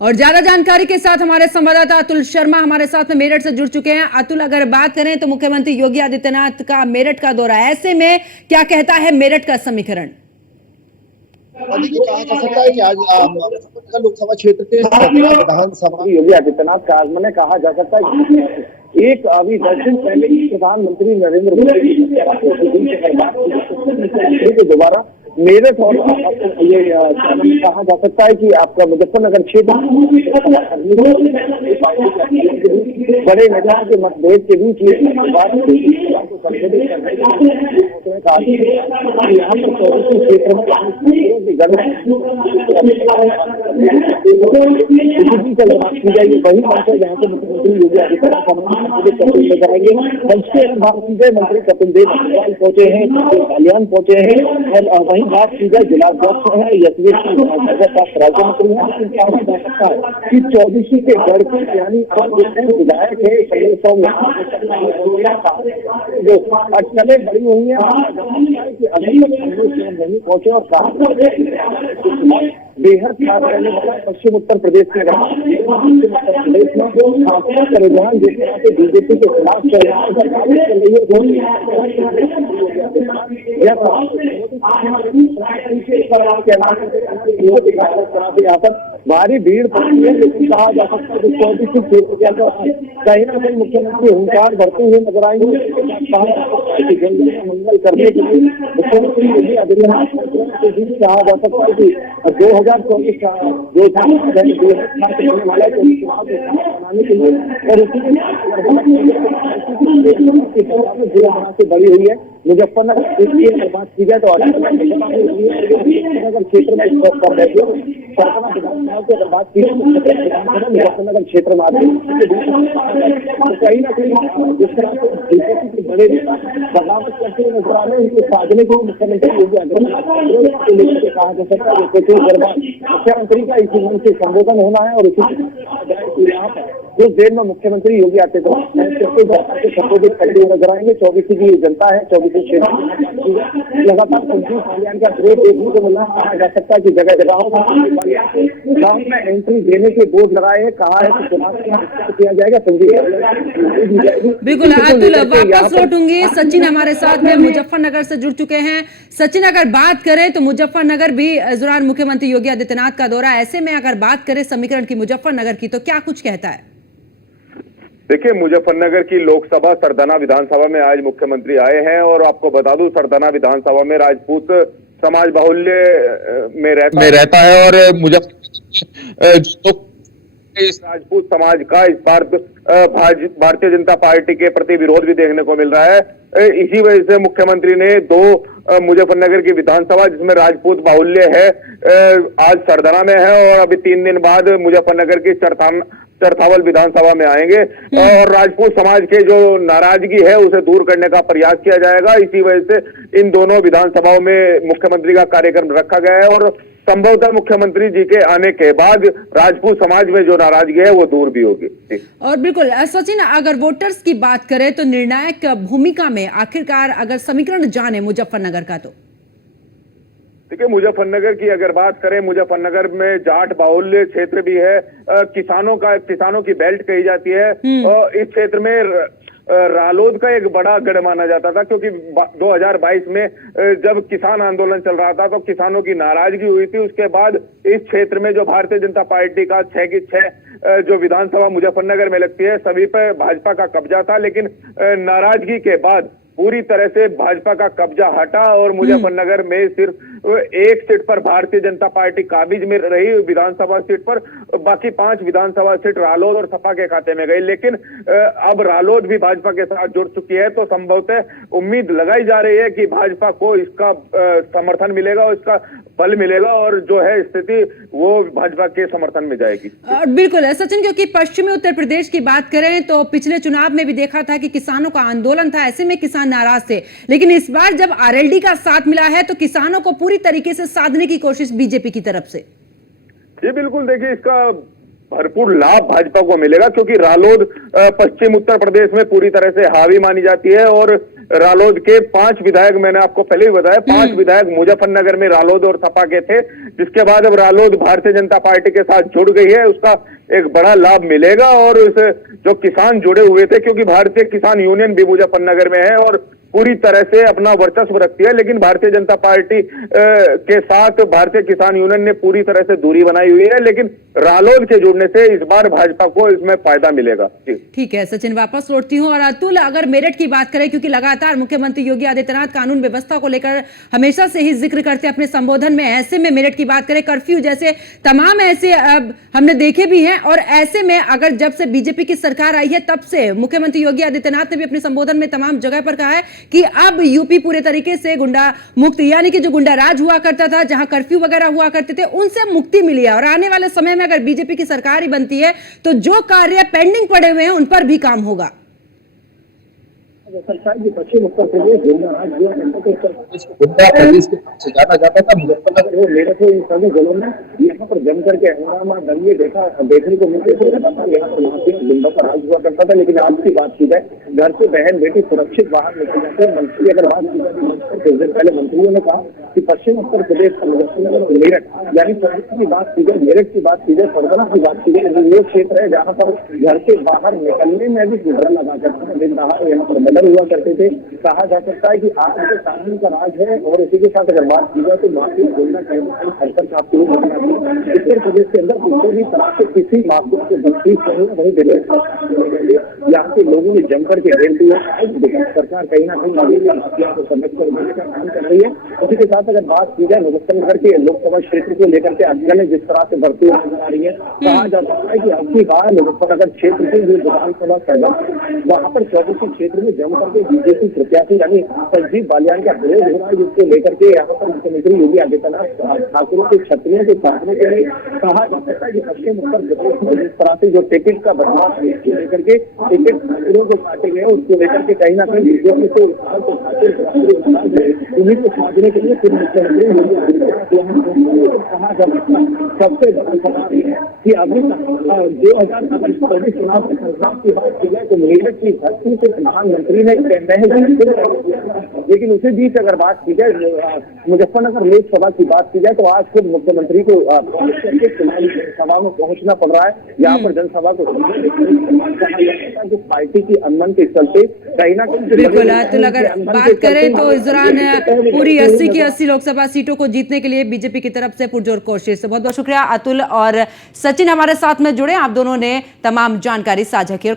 और ज्यादा जानकारी के साथ हमारे संवाददाता अतुल शर्मा हमारे साथ में मेरठ से जुड़ चुके हैं। अतुल, अगर बात करें तो मुख्यमंत्री योगी आदित्यनाथ का मेरठ का दौरा, ऐसे में क्या कहता है मेरठ का समीकरण? देखिए, कहा जा सकता है कि आज मुजफ्फरनगर लोकसभा क्षेत्र के विधानसभा योगी आदित्यनाथ का आगमन है। कहा जा सकता है कि एक अभी 10 दिन पहले ही प्रधानमंत्री नरेंद्र मोदी के दोबारा मेरठ और ये कहा जा सकता है कि आपका मुजफ्फरनगर क्षेत्र बड़े नेताओं के मतभेद के बीच यहाँ वही मंच है जहाँ से मुख्यमंत्री योगी आदित्यनाथ मंत्री कपिल देव पहुंचे हैं, कल्याण पहुंचे हैं और वहीं बात की जाए जिला अध्यक्ष है यशवीर राज्य मंत्री है। कहा जा सकता है कि 24 के गढ़ के यानी विधायक है जो अटकलें बड़ी हुई है कि अभी नहीं पहुंचे और कहा बेहद खास रहने वाला पश्चिम उत्तर प्रदेश के रुझान जिस तरह से बीजेपी के खिलाफ चल यहाँ पर भारी भीड़ पड़ती है, लेकिन कहा जा सकता है कि कहीं ना कहीं मुख्यमंत्री हुंकार भरते हुए नजर आएंगे। मंगल करने के लिए मुख्यमंत्री योगी आदित्यनाथ के बीच कहा जा सकता है कि 2024 का जो होने वाला है बनाने के लिए और से बड़ी हुई है मुजफ्फरनगर बात की जाए तो मुजफ्फरनगर क्षेत्र में अगर बात की मुजफ्फरनगर क्षेत्र में आते कहीं ना कहीं जिस तरह से बीजेपी के बड़े बगावत करते हुए नजर आ रहे हैं साधने को मुख्यमंत्री योगी आदित्यनाथ कहा जा सकता है मुख्यमंत्री का इसी मंच से संबोधन होना है और इसी यहाँ पर कुछ देर में मुख्यमंत्री योगी आदित्यनाथ संबोधित करते हुए नजर आएंगे। 24 की जनता है, 24 क्षेत्र लगातार संजीव कल्याण का ग्रेड देखने को मिला। कहा जा सकता है कि जगह जगह गांव में एंट्री देने के बोर्ड लगाए हैं। कहा है कि चुनाव किया जाएगा। संजीव बिल्कुल अतुल, वापस लौटूंगी। सचिन हमारे साथ में मुजफ्फरनगर से जुड़ चुके हैं। सचिन, अगर बात करें तो मुजफ्फरनगर भी इस दौरान मुख्यमंत्री योगी आदित्यनाथ का दौरा, ऐसे में अगर बात करें समीकरण की मुजफ्फरनगर की तो क्या कुछ कहता है? देखिए, मुजफ्फरनगर की लोकसभा सरदाना विधानसभा में आज मुख्यमंत्री आए हैं और आपको बता दूं सरदाना विधानसभा में राजपूत समाज बाहुल्य में रहता है और इस राजपूत समाज का इस बार भारतीय जनता पार्टी के प्रति विरोध भी देखने को मिल रहा है। इसी वजह से मुख्यमंत्री ने मुजफ्फरनगर की विधानसभा जिसमें राजपूत बाहुल्य है आज सरदाना में है और अभी 3 दिन बाद मुजफ्फरनगर की चरथावल विधानसभा में आएंगे और राजपूत समाज के जो नाराजगी है उसे दूर करने का प्रयास किया जाएगा। इसी वजह से इन दोनों विधानसभाओं में मुख्यमंत्री का कार्यक्रम रखा गया है और संभवतः मुख्यमंत्री जी के आने के बाद राजपूत समाज में जो नाराजगी है वो दूर भी होगी। और बिल्कुल सचिन, अगर वोटर्स की बात करें तो निर्णायक भूमिका में आखिरकार अगर समीकरण जाने मुजफ्फरनगर का तो देखिए, मुजफ्फरनगर की अगर बात करें, मुजफ्फरनगर में जाट बाहुल्य क्षेत्र भी है, किसानों की बेल्ट कही जाती है और इस क्षेत्र में रालोद का एक बड़ा गढ़ माना जाता था क्योंकि 2022 में जब किसान आंदोलन चल रहा था तो किसानों की नाराजगी हुई थी। उसके बाद इस क्षेत्र में जो भारतीय जनता पार्टी का 6 की 6 जो विधानसभा मुजफ्फरनगर में लगती है सभी पर भाजपा का कब्जा था, लेकिन नाराजगी के बाद पूरी तरह से भाजपा का कब्जा हटा और मुजफ्फरनगर में सिर्फ एक सीट पर भारतीय जनता पार्टी काबिज में रही विधानसभा सीट पर, बाकी 5 विधानसभा सीट रालोद और सपा के खाते में गई। लेकिन अब रालोद भी भाजपा के साथ जुड़ चुकी है तो संभवतः उम्मीद लगाई जा रही है कि भाजपा को इसका समर्थन मिलेगा और इसका बल मिलेगा और जो है स्थिति वो भाजपा के समर्थन में जाएगी। बिल्कुल सचिन, क्योंकि पश्चिमी उत्तर प्रदेश की बात करें तो पिछले चुनाव में भी देखा था कि किसानों का आंदोलन था, ऐसे में किसान नाराज थे, लेकिन इस बार जब आरएलडी का साथ मिला है तो किसानों को पूरी तरीके से साधने की कोशिश बीजेपी की तरफ से। जी बिल्कुल, देखिए इसका भरपूर लाभ भाजपा को मिलेगा क्योंकि रालोद पश्चिम उत्तर प्रदेश में पूरी तरह से हावी मानी जाती है और रालोद के 5 विधायक, मैंने आपको पहले ही बताया, 5 विधायक मुजफ्फरनगर में रालोद और सपा के थे, जिसके बाद अब रालोद भारतीय जनता पार्टी के साथ जुड़ गई है। उसका एक बड़ा लाभ मिलेगा और इस जो किसान जुड़े हुए थे, क्योंकि भारतीय किसान यूनियन भी मुजफ्फरनगर में है और पूरी तरह से अपना वर्चस्व रखती है, लेकिन भारतीय जनता पार्टी के साथ भारतीय किसान यूनियन ने पूरी तरह से दूरी बनाई हुई है, लेकिन रालोद के जुड़ने से इस बार भाजपा को इसमें फायदा मिलेगा। ठीक है सचिन, वापस लौटती हूँ। और अतुल, अगर मेरठ की बात करें, क्योंकि लगातार मुख्यमंत्री योगी आदित्यनाथ कानून व्यवस्था को लेकर हमेशा से ही जिक्र करते हैं अपने संबोधन में, ऐसे में मेरठ की बात करें, कर्फ्यू जैसे तमाम ऐसे हमने देखे भी हैं, और ऐसे में अगर जब से बीजेपी की सरकार आई है तब से मुख्यमंत्री योगी आदित्यनाथ ने भी अपने संबोधन में तमाम जगह पर कहा है कि अब यूपी पूरे तरीके से गुंडा मुक्त, यानी कि जो गुंडा राज हुआ करता था, जहां कर्फ्यू वगैरह हुआ करते थे, उनसे मुक्ति मिली है। और आने वाले समय में अगर बीजेपी की सरकार ही बनती है तो जो कार्य पेंडिंग पड़े हुए हैं उन पर भी काम होगा। सरकार की पश्चिम उत्तर प्रदेश गुंडा प्रदेश के से जाना जाता था मुजफ्फरनगर वो मेरठ के इन सभी जिलों में यहाँ पर जम करके हंगामा दंगे देखने को मिलते थे। यहाँ पर माफिया गुंडों का राज हुआ करता था, लेकिन आज की बात की जाए, घर से बहन बेटी सुरक्षित बाहर निकल जाते हैं। मंत्री अगर बात की जाए, कुछ दिन पहले मंत्रियों ने कहा कि पश्चिम उत्तर प्रदेश का मुजफ्फरनगर मेरठ, यानी सरहद की बात की जाए, मेरठ की बात की जाए, सरगना की बात की जाए, ये क्षेत्र है जहाँ पर घर से बाहर निकलने में भी डर लगा करता है। दिन दहाड़े यहाँ पर मर्डर हुआ करते थे। कहा जा सकता है कि आपके कानून का राज है। और इसी के साथ अगर बात की जाए तो माफिया गुंडा कहीं ना कहीं हरकत काफी उत्तर प्रदेश के अंदर किसी भी तरह से किसी माफिया को बख्शीश नहीं दे रहे। यहाँ के लोगों ने जमकर के घेर दिया। सरकार कहीं ना कहीं माफिया को समझ कर देने का काम कर रही है। उसी के साथ अगर बात की जाए मुजफ्फरनगर के लोकसभा क्षेत्र को लेकर के अध्ययन जिस तरह से बढ़ती हुई नजर आ रही है, कहा जा सकता है कि आपकी बार मुजफ्फरनगर क्षेत्र के जो विधानसभा सभा वहाँ पर चौबीसी क्षेत्र में जम करके बीजेपी प्रत्याशी यानी संजीव बालियान का विरोध हो रहा है, जिसको लेकर के यहाँ पर मुख्यमंत्री योगी आदित्यनाथ ठाकुरों के छत्रियों के काटने के लिए कहा जा सकता है कि पश्चिम उत्तर प्रदेश में जिस तरह से जो टिकट का बदलाव है इसको लेकर के टिकट ठाकुरों को काटे गए, उसको लेकर के कहीं ना कहीं बीजेपी को उन्हीं को समझने के लिए फिर मुख्यमंत्री योगी आदित्यनाथ कहा जा सकता है। सबसे बड़ा सवाल है कि अभी तक 2024 चुनाव के संग्राम की बात की जाए तो मेरठ की धरती से प्रधानमंत्री ने लेकिन उसी बीच अगर बात की जाए मुजफ्फरनगर लोकसभा की बात की जाए तो आज खुद मुख्यमंत्री को चुनावी सभा में पहुंचना पड़ रहा है। यहाँ पर जनसभा को पार्टी की अनमन के चलते कहीं ना कहीं बिल्कुल अतुल, अगर बात करें तो इस दौरान पूरी 80 की 80 लोकसभा सीटों को जीतने के लिए बीजेपी की तरफ से पुरजोर कोशिश। बहुत बहुत शुक्रिया अतुल और सचिन हमारे साथ में जुड़े, आप दोनों ने तमाम जानकारी साझा की।